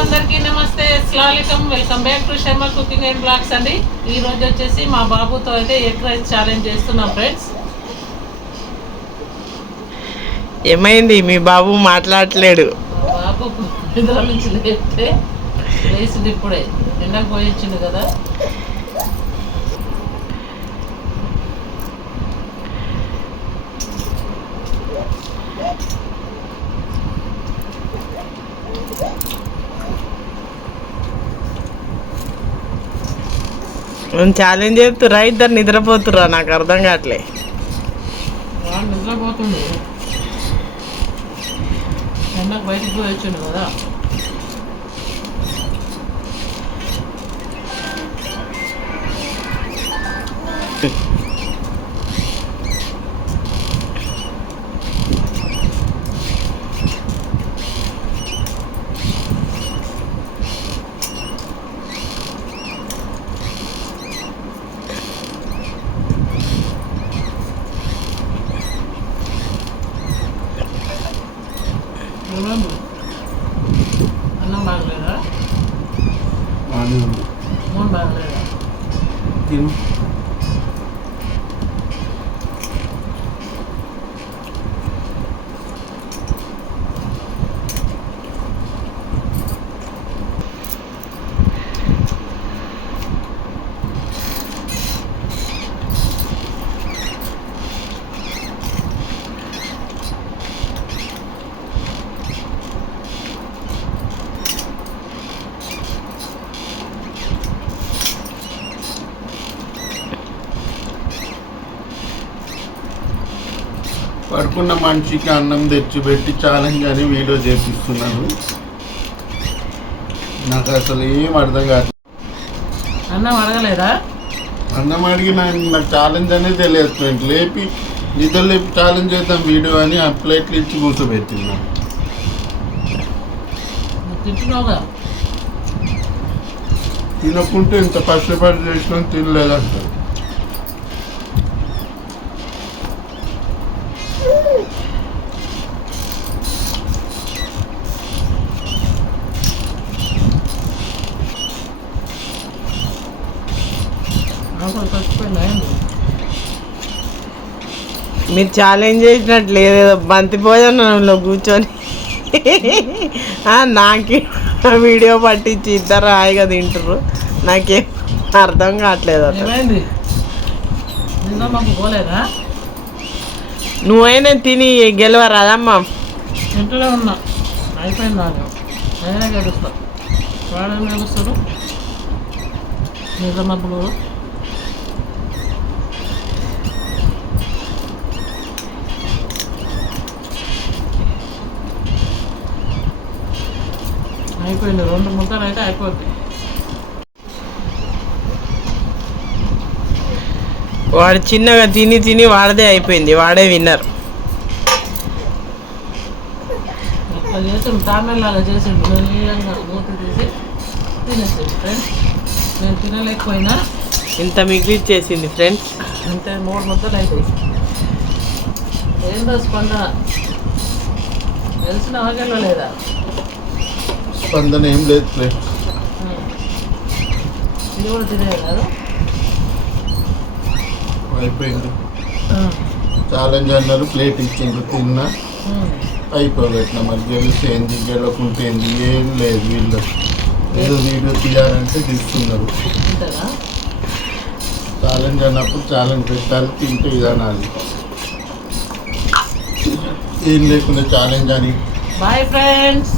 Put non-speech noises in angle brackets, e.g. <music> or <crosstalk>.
అందరికీ నమస్తే అస్సలాలికం welcome back to Sharma cooking and blogs అండి. ఈ రోజు వచ్చేసి మా బాబుతో అయితే ఎగ్ రైస్ ఛాలెంజ్ చేస్తున్నాం ఫ్రెండ్స్ ఏమైంది? మీ బాబు మాట్లాడట్లేడు. మా బాబు <laughs> నిద్ర నుంచి లేస్తే లేచింది ఇప్పుడే ఎండకు పోయి వచ్చిండు కదా. ఛాలెంజ్ చేస్తురా ఇద్దరు నిద్రపోతురా నాకు అర్థం కావట్లే. వాడు నిద్రపోతుండు. ఎండకు బయటికి పోయి వచ్చిండు కదా. ఏమైంది? అన్నం బాగలేదా? బాగానే ఉంది బాగలేదా? తిను. పడుకున్న మనిషికి అన్నం తెచ్చిపెట్టి ఛాలెంజ్ అని వీడియో చేపిస్తున్నాను. నాకు అసలు ఏం అర్థం కాదు. అన్నం అడగలేదా? అన్నం అడిగి నాకు ఛాలెంజ్ అనేది తెలియదు లేపి నిద్ర లేపి ఛాలెంజ్ చేద్దాం వీడియో అని ఆ ప్లేట్లు ఇచ్చి తింటున్నావుగా? తినకుంటే ఇంత కష్టపడి చేసినా తినలేదంటారు మీరు ఛాలెంజ్ చేసినట్టు లేదేదో బంతి భోజనంలో కూర్చొని. నాకి వీడియో పట్టించి ఇద్దరు హాయిగా తింటారు నాకేం అర్థం కావట్లేదు నువ్వైనా తిని గెలవరాదమ్మా ఇంట్లో ఉన్నా. అయిపోయింది నాకు నేనే గెలుస్తా. వాడేం అయిపోయింది. రెండు ముద్దలు అయితే అయిపోద్ది. వాడు చిన్నగా తిని తిని వాడదే అయిపోయింది. వాడే విన్నర్. చేసిండు తామెల్లాగా చేసిండు. నీళ్ళంగా మూత తీసి తినేసిండు ఫ్రెండ్స్ నేను తినలేకపోయినా. ఇంత మిగిలిచ్చేసింది ఫ్రెండ్స్ అంతే మూడు ముద్దలు అయిపోయి. ఏందో స్పందన? తెలిసిన వాకెళ్ళ లేదా? స్పందన ఏం లేదు ప్లేట్ అయిపోయింది. ఛాలెంజ్ అన్నారు ప్లేట్ ఇచ్చిండ్రు తిన్నా. అయిపోబెట్టిన మరి గెలిచేంది గెలకుంటేంది ఏం లేదు వీళ్ళు. ఏదో వీడియో తీయాలంటే తీస్తున్నారు. ఛాలెంజ్ అన్నప్పుడు ఛాలెంజ్ పెట్టాలి తింటే ఇదనాలి. ఏం లేకుండా ఛాలెంజ్ అని. Bye friends